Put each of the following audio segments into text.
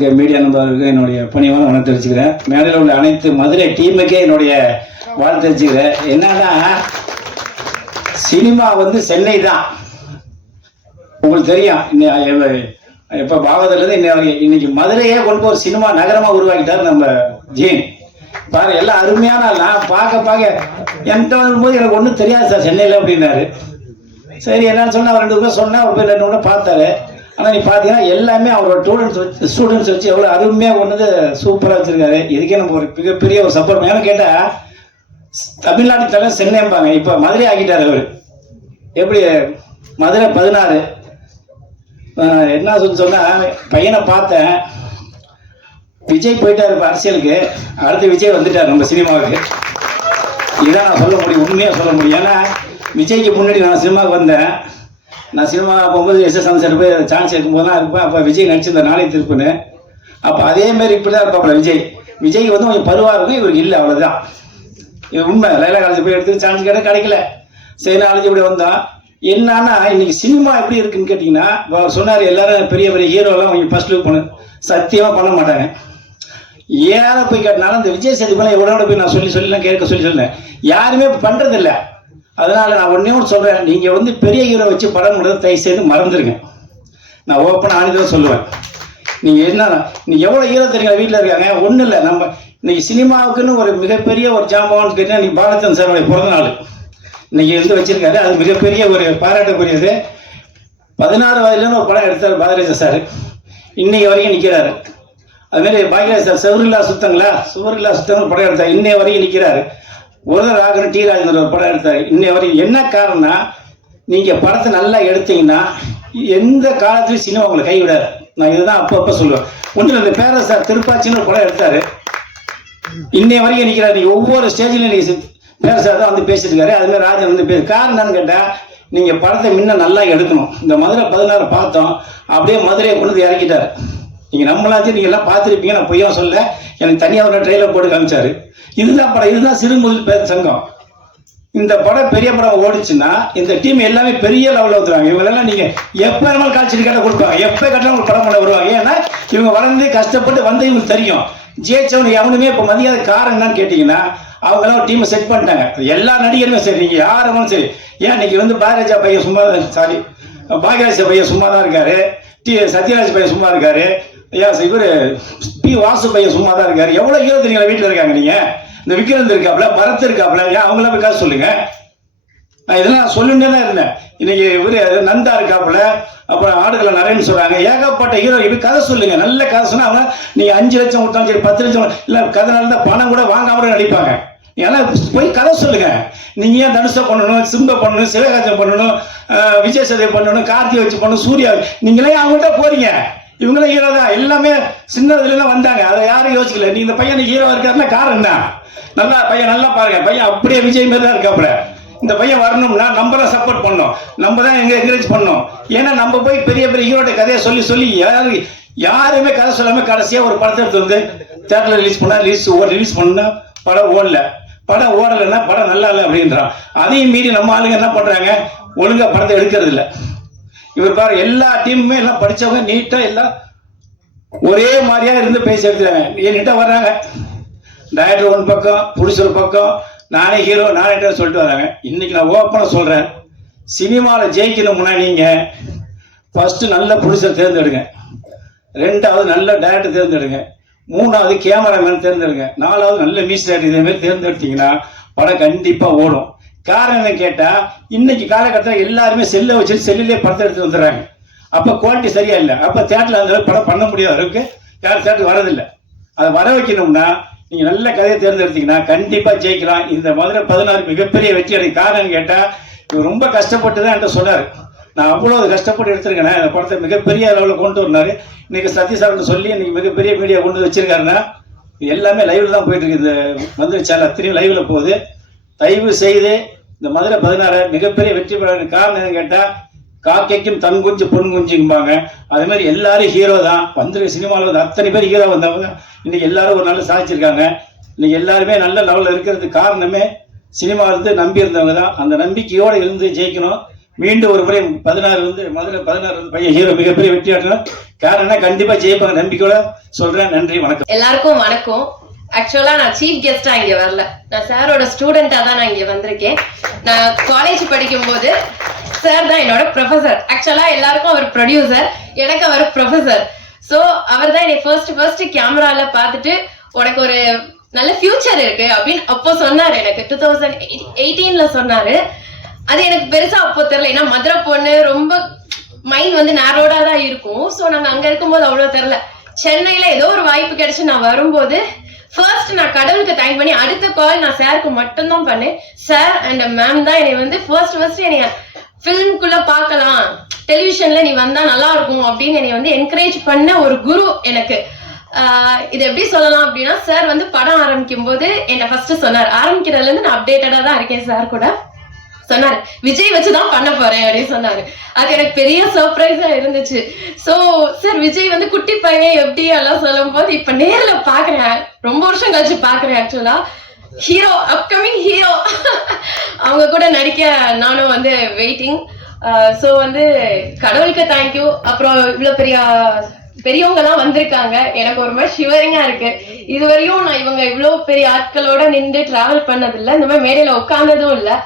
இருக்க மீடியா நண்பர்களுக்கு என்னுடைய பணிவான வணக்கம் தெரிவிச்சுக்கிறேன். மேடையில் உள்ள அனைத்து மதுரை டீமுக்கே என்னுடைய வாழ்த்து தெரிவிச்சுக்கிறேன். என்னன்னா, சினிமா சென்னை தான், உங்களுக்கு தெரியும். இப்போ பாவத்திலேருந்து இன்னைக்கு மதுரையே கொண்டு ஒரு சினிமா நகரமாக உருவாக்கிட்டார் நம்ம ஜீன். பாரு, எல்லாம் அருமையான. நான் பார்க்க என்கிட்ட வரும்போது எனக்கு ஒன்றும் தெரியாது சார் சென்னையில் அப்படின்னாரு. சரி என்னன்னு சொன்னால் அவர் 2 பேர் சொன்னால் அவர் போய் 2 பார்த்தாரு. ஆனால் நீ பார்த்தீங்கன்னா எல்லாமே அவரோட ஸ்டூடெண்ட்ஸ் வச்சு எவ்வளோ அருமையாக கொண்டு சூப்பராக வச்சுருக்காரு. இதுக்கே நம்ம ஒரு மிகப்பெரிய ஒரு சப்போர்ட். ஏன்னு கேட்டால் தமிழ்நாட்டு தலைவர் சென்னைம்பாங்க, இப்போ மதுரை ஆக்கிட்டார் அவர். எப்படி மதுரை 16 என்ன சொன்னால் பையனை பார்த்தேன். விஜய் போயிட்டார் இப்போ அரசியலுக்கு, அடுத்து விஜய் வந்துட்டார் நம்ம சினிமாவுக்கு. இதான் நான் சொல்ல முடியும், உண்மையாக சொல்ல முடியும். ஏன்னா விஜய்க்கு முன்னாடி நான் சினிமாவுக்கு வந்தேன். நான் சினிமா போகும்போது எஸ்.எஸ். சார் போய் சான்ஸ் எடுக்கும்போது தான் இருப்பேன். அப்போ விஜய் நடிச்சிருந்த நாளை திருப்புன்னு. அப்போ அதேமாரி இப்படி தான் இருப்பாப்புல விஜய்க்கு கொஞ்சம் பருவாக இருக்கும், இவருக்கு இல்லை, அவ்வளோதான். இது உண்மை. லைலா காலேஜ் போய் எடுத்து சான்ஸ் கிடைக்கல. சரி நாளைக்கு இப்படி வந்தோம். என்னன்னா இன்னைக்கு சினிமா எப்படி இருக்குன்னு கேட்டிங்கன்னா, அவர் சொன்னார் எல்லாரும் பெரிய பெரிய ஹீரோலாம் அவங்க ஃபர்ஸ்ட் லுக் பண்ணு, சத்தியமாக பண்ண மாட்டாங்க. ஏன் போய் கேட்டனாலும் இந்த விஜய் சேதுபதிலாம் எவ்வளோ போய் நான் சொல்லலாம் கேட்க சொன்னேன், யாருமே பண்ணுறதில்லை. அதனால நான் ஒன்றே ஒன்று சொல்கிறேன், நீங்கள் பெரிய ஹீரோ வச்சு படம் பண்ணுறது தயவு செய்து மறந்துடுங்க. நான் ஓப்பன் ஆணிதான் சொல்லுவேன். நீங்கள் என்ன நீங்கள் எவ்வளோ ஹீரோ தெரியுங்க வீட்டில் இருக்காங்க, ஒன்றும் இல்லை. நம்ம இன்னைக்கு சினிமாவுக்குன்னு ஒரு மிகப்பெரிய ஒரு ஜாம்பவான்னு கேட்டால் இன்னைக்கு பாலச்சந்திரன் சாருடைய பிறந்த நாள் இன்னைக்கு வச்சிருக்காரு. அது மிகப்பெரிய ஒரு பாராட்டக்கூடியது. 16 வயதுலன்னு ஒரு படம் எடுத்தார் பாரதிராஜா சார், இன்னைக்கு வரைக்கும் நிற்கிறாரு. அதுமாரி பாக்யராஜ் சார் சுவரில்லா சுத்தங்கள் படம் எடுத்தார், இன்னைய வரைக்கும் நிற்கிறாரு. ராகன் டி ராஜன் ஒரு படம் எடுத்தார், இன்னைய வரைக்கும். என்ன காரணம்னா, நீங்கள் படத்தை நல்லா எடுத்தீங்கன்னா எந்த காலத்துலையும் சினிமா உங்களை கைவிடாது. நான் இதுதான் அப்பப்போ சொல்லுவேன். ஒன்றில் இந்த பேர சார் திருப்பாச்சின்னு ஒரு படம் எடுத்தார், இன்னைய வரைக்கும் நிற்கிறாரு. நீங்கள் ஒவ்வொரு ஸ்டேஜிலும் நீங்கள் பேர சார் தான் பேசிட்டு இருக்காரு. அதுமாதிரி ராஜன் பேச காரணம் என்னன்னு கேட்டால், நீங்கள் படத்தை முன்ன நல்லா எடுக்கணும். இந்த மதுரை 16 பார்த்தோம், அப்படியே மதுரையை கொண்டு இறக்கிட்டார். நீங்கள் நம்மளாச்சும் நீங்கள் எல்லாம் பார்த்துருப்பீங்க, நான் பொய்யா சொல்ல. எனக்கு தனியாக ஒரு ட்ரெயிலர் போட்டு காமிச்சாரு. இதுதான் படம், இதுதான் சிறு முதல் பேர் சங்கம். இந்த படம் பெரிய படம் ஓடிச்சுன்னா இந்த டீம் எல்லாமே பெரிய லெவலில் வந்துடுவாங்க. இவங்களெல்லாம் நீங்கள் எப்போ வேணாலும் காட்சி கேட்ட கொடுப்பாங்க, எப்போ கேட்டாலும் உங்களுக்கு படம் பண்ண வருவாங்க. ஏன்னா இவங்க வளர்ந்து கஷ்டப்பட்டு வந்து இவங்களுக்கு தெரியும். ஜெயிச்சவனு எவனுமே இப்போ மதியாத காரணம் என்னன்னு கேட்டிங்கன்னா, அவங்களாம் டீமை செட் பண்ணிட்டாங்க. எல்லா நடிகருமே சரி, நீங்கள் யாரும் சரி. ஏன் இன்னைக்கு பாரதிராஜா பையன் சும்மா பாக்யராஜ் பையன் சும்மா தான் இருக்காரு, சத்யராஜ் பையன் சும்மா இருக்காரு, இவர் பி வாசு பையன் சும்மா தான் இருக்காரு. எவ்வளோ ஹீரோ தெரியுங்களா வீட்டில் இருக்காங்க. நீங்கள் இந்த விக்ரந்த் இருக்காப்புல, பரத் இருக்காப்புல, ஏன் அவங்களாம் போய் காசு சொல்லுங்க. நான் இதெல்லாம் சொல்லிட்டே தான் இருந்தேன். இன்னைக்கு இவர் நந்தா இருக்காப்புல, அப்புறம் ஆடுகளை நிறையன்னு சொல்றாங்க. ஏகப்பட்ட ஹீரோ இப்படி கதை சொல்லுங்க. நல்ல கதை சொன்னா அவங்க நீங்க 5 லட்சம் கொடுத்தாலும் சரி, 10 லட்சம் இல்லை, கதை நல்ல பணம் கூட வாங்காம நடிப்பாங்க. ஏன்னா போய் கதை சொல்லுங்க. நீங்க ஏன் தனுஷை பண்ணணும், சிம்ப பண்ணணும், சிவகாஜம் பண்ணணும், விஜய் சேதுபதி பண்ணணும், கார்த்திகை வச்சு பண்ணணும், சூர்யா, நீங்களே அவங்கள்ட்ட போறீங்க. இவங்களும் ஹீரோ தான், எல்லாமே சின்னதுலாம் வந்தாங்க. அதை யாரும் யோசிக்கல. நீ இந்த பையன் ஹீரோ இருக்காருன்னா காரணம் தான். நல்லா பையன், நல்லா பாருங்க, பையன் அப்படியே விஜய் மாதிரி தான் இருக்காப்புல. இந்த பையன் வரணும்னா நம்ம தான் சப்போர்ட் பண்ணணும், நம்ம தான் என்கரேஜ் பண்ணணும். ஏன்னா நம்ம போய் பெரிய பெரிய ஹீரோட கதையை சொல்லி யாருமே கதை சொல்லாம கடைசியா ஒரு படத்தை எடுத்து தேட்டர்ல ரிலீஸ் பண்ணா, ரிலீஸ் பண்ணா படம் ஓடல, படம் ஓடலைன்னா படம் நல்லா இல்லை அப்படின்றான். அதையும் மீறி நம்ம ஆளுங்க என்ன பண்றாங்க, ஒழுங்கா படத்தை எடுக்கிறது இல்லை. இவர் பாரு, எல்லா டீமுமே எல்லாம் படிச்சவங்க நீட்டா எல்லாம் ஒரே மாதிரியா இருந்து பேசி எடுத்துறாங்க. என்கிட்ட வர்றாங்க, டைரக்டர் ஒரு பக்கம், ப்ரொடியூசர் பக்கம், நானே ஹீரோ நானே சொல்லிட்டு வராங்க. இன்னைக்கு நான் ஓப்பனா சொல்றேன், சினிமாவில் ஜெயிக்கணும்னா நீங்க ஃபர்ஸ்ட் நல்ல ப்ரொடியூசர் தேர்ந்தெடுங்க, 2வது நல்ல டைரக்டர் தேர்ந்தெடுங்க, 3வது கேமராமேன் தேர்ந்தெடுங்க, 4வது நல்ல மியூசிக் டைரக்டர். இதே மாதிரி தேர்ந்தெடுத்தீங்கன்னா படம் கண்டிப்பா ஓடும். காரணம் என்ன கேட்டா, இன்னைக்கு காலகட்டத்தில் எல்லாருமே செல்லை வச்சு செல்லிலே படத்தை எடுத்து வந்துடுறாங்க. அப்ப குவாலிட்டி சரியா இல்லை. அப்ப தேட்டர்ல அந்த படம் பண்ண முடியாத அளவுக்கு யாரும் தேட்டர் வரதில்லை. அதை வர வைக்கணும்னா நீங்க நல்ல கதையை தேர்ந்தெடுத்தீங்கன்னா கண்டிப்பா ஜெயிக்கலாம். இந்த மதுரை 16 மிகப்பெரிய வெற்றி அடை. காரணம் கேட்டா, இவர் ரொம்ப கஷ்டப்பட்டு தான் என்கிட்ட சொன்னார். நான் அவ்வளவு கஷ்டப்பட்டு எடுத்திருக்கேன். இந்த படத்தை மிகப்பெரிய அளவில் கொண்டு வந்தாரு. இன்னைக்கு சத்யசாரன் சொல்லி இன்னைக்கு மிகப்பெரிய மீடியா கொண்டு வச்சிருக்காருன்னா எல்லாமே லைவ்ல தான் போயிட்டு இருக்கு. இந்த மதுரை சேனல் அத்தனையும் லைவ்ல போகுது. தயவு செய்து இந்த மதுரை 16 மிகப்பெரிய வெற்றி பெற காரணம் கேட்டா, காக்கைக்கும் தன் குஞ்சு பொன் குஞ்சும்பாங்க. அதே மாதிரி எல்லாரும் ஹீரோ தான். வந்திருக்க சினிமாவில் அத்தனை பேர் ஹீரோ வந்தவங்க இன்னைக்கு எல்லாரும் ஒரு நாள் சாதிச்சிருக்காங்க. இன்னைக்கு எல்லாருமே நல்ல லெவலில் இருக்கிறதுக்கு காரணமே சினிமா நம்பி இருந்தவங்க தான். அந்த நம்பிக்கையோடு இருந்து ஜெயிக்கணும். மீண்டும் ஒரு முறை 16 வந்து மதுரை 16 வந்து பையன் ஹீரோ மிகப்பெரிய வெற்றி ஆற்றணும். காரணம் கண்டிப்பா ஜெயிப்பாங்க நம்பிக்கையோட சொல்றேன். நன்றி, வணக்கம். எல்லாருக்கும் வணக்கம். ஆக்சுவலா நான் சீஃப் கெஸ்டா இங்க வரல, நான் சாரோட ஸ்டூடெண்டா தான் நான் இங்க வந்திருக்கேன். நான் காலேஜ் படிக்கும் போது சார் தான் என்னோட ப்ரொஃபசர். ஆக்சுவலா எல்லாருக்கும் அவர் ப்ரொடியூசர், எனக்கு அவர் ப்ரொஃபசர். சோ அவர் தான் என்னை ஃபர்ஸ்ட் கேமரால பார்த்துட்டு உனக்கு ஒரு நல்ல ஃபியூச்சர் இருக்கு அப்படின்னு அப்போ சொன்னாரு. எனக்கு 2018ல சொன்னாரு. அது எனக்கு பெருசா அப்போ தெரியல, ஏன்னா மதுரை பொண்ணு ரொம்ப மைண்ட் வந்து நேரோடா தான் இருக்கும். சோ நாங்க அங்க இருக்கும்போது அவ்வளவு தெரியல. சென்னையில ஏதோ ஒரு வாய்ப்பு கிடைச்சு நான் வரும்போது ஃபர்ஸ்ட் நான் கடவுளுக்கு தேங்க் பண்ணி அடுத்த கால் நான் சாருக்கு மட்டும்தான் பண்ணேன். சார் அண்ட் மேம் தான் என்னை வந்து ஃபர்ஸ்ட் என்னைய ஃபிலிம்குள்ள பார்க்கலாம், டெலிவிஷன்ல நீ வந்தா நல்லா இருக்கும் அப்படின்னு என்னை வந்து என்கரேஜ் பண்ண ஒரு குரு எனக்கு. இது எப்படி சொல்லலாம் அப்படின்னா, சார் வந்து படம் ஆரம்பிக்கும் போது என்ன ஃபர்ஸ்ட் சொன்னார். ஆரம்பிக்கிறதுல இருந்து நான் அப்டேட்டடா தான் இருக்கேன். சார் கூட சொன்னாரு விஜய் வச்சுதான் பண்ண போறேன் அப்படின்னு சொன்னாரு. அது எனக்கு பெரிய சர்ப்ரைஸா இருந்துச்சு. சோ சார் விஜய் வந்து குட்டி பையன் எப்படி எல்லாம் சொல்லும் போது இப்ப நேர்ல பாக்குறேன், ரொம்ப வருஷம் கழிச்சு பாக்குறேன். ஆக்சுவலா ஹீரோ, அப்கமிங் ஹீரோ அவங்க கூட நடிக்க நானும் வந்து வெயிட்டிங். சோ வந்து கடவுளுக்கு தேங்க்யூ. அப்புறம் இவ்வளவு பெரியவங்க எல்லாம் வந்திருக்காங்க, எனக்கு ஒரு மாதிரி ஷிவரிங்கா இருக்கு. இதுவரையும் நான் இவங்க இவ்வளவு பெரிய ஆட்களோட நின்று டிராவல் பண்ணதில்லை, இந்த மாதிரி மேடையில உட்கார்ந்ததும் இல்லை.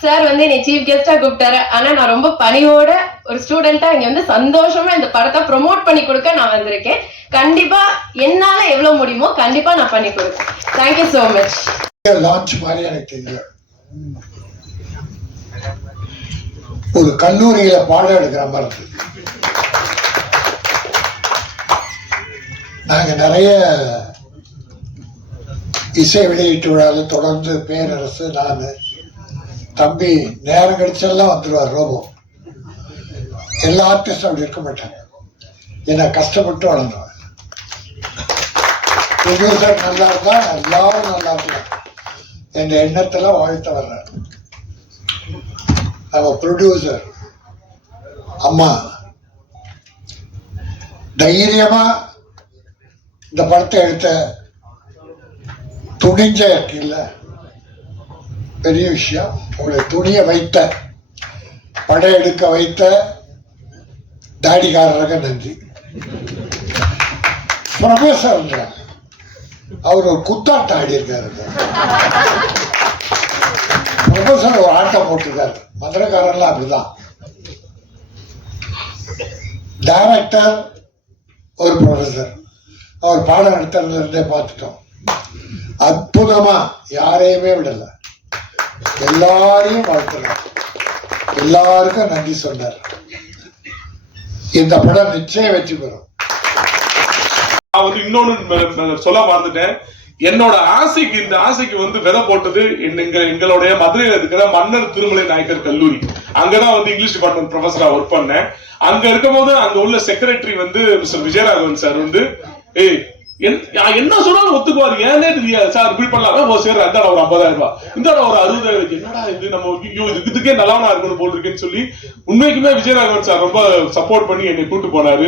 சார் வந்து என்னை சீஃப் கெஸ்டா கூப்பிட்டாரு. ஆனா நான் ரொம்ப பணியோட ஒரு ஸ்டூடெண்டா இங்க வந்து சந்தோஷமா இந்த படத்தை ப்ரொமோட் பண்ணி கொடுக்க நான் வந்திருக்கேன். கண்டிப்பா என்னால எவ்வளவு முடியுமோ கண்டிப்பா நான் பண்ணி கொடுப்பேன். Thank you so much. லான்ச் மாதிரி எனக்கு தெரியல. ஒரு கல்லூரியில பாடம் எடுக்கிற மாதிரி இருக்கு. நாங்க நிறைய இசை வெளியீட்டு விழாவில் தொடர்ந்து பேரரசு, நான் தம்பி நேரம் கிடைச்செல்லாம் வந்துடுவார். ரோபோ எல்லா ஆர்டிஸ்டும் அப்படி இருக்க மாட்டாங்க. என்ன கஷ்டப்பட்டு வளர்ந்துருவேன். ப்ரொடியூசர் நல்லா இருந்தா எல்லாரும் நல்லா இருக்கலாம் என்ற எண்ணத்துல வாழ்த்து வர்றேன். நம்ம ப்ரொடியூசர் அம்மா தைரியமா இந்த படத்தை எடுத்த துணிஞ்ச இருக்குல்ல, பெரிய விஷயம். உங்களை துணிய வைத்த, படம் எடுக்க வைத்த தாடிக்காரருக்கு நன்றி. ப்ரொஃபசர் அவர் ஒரு குத்தாட்டம் ஆடி இருக்காரு. ப்ரொஃபசர் ஒரு ஆட்டம் போட்டிருக்காரு. மதுரைக்காரன்லாம் அப்படிதான். டைரக்டர் ஒரு ப்ரொஃபசர், அவர் பாடம் எடுத்ததுல இருந்தே பார்த்துட்டோம். அற்புதமா யாரையுமே விடல, எல்லாரையும் வாழ்த்துறார், எல்லாருக்கும் நன்றி சொன்னார். இந்த படம் நிச்சயம் வெற்றி பெறும். நான் வந்து இன்னொன்னு சொல்ல மறந்துட்டேன். என்னோட ஆசைக்கு, இந்த ஆசைக்கு வந்து விதை போட்டது எங்களுடைய மதுரையில இருக்கிற மன்னர் திருமலை நாயக்கர் கல்லூரி. அங்கதான் வந்து இங்கிலீஷ் டிபார்ட்மெண்ட் ப்ரொஃபஸரா ஒர்க் பண்ணேன். அங்க இருக்கும் போது அங்க உள்ள செக்ரட்டரி வந்து மிஸ்டர் விஜயராகவன் சார் வந்து என்ன சொன்னாலும் ஒத்துக்குவாரு. ஏன்னே தெரியாது. சார் இப்படி பண்ணலாம், ஓ சரி அந்த ஒரு 50,000 ரூபாய், இந்த ஒரு 60,000, என்னடா இது, நம்ம இதுக்கே நல்லவனா இருக்கணும் போல் இருக்குன்னு சொல்லி உண்மைக்குமே விஜயராகவன் சார் ரொம்ப சப்போர்ட் பண்ணி என்னை கூட்டு போனாரு.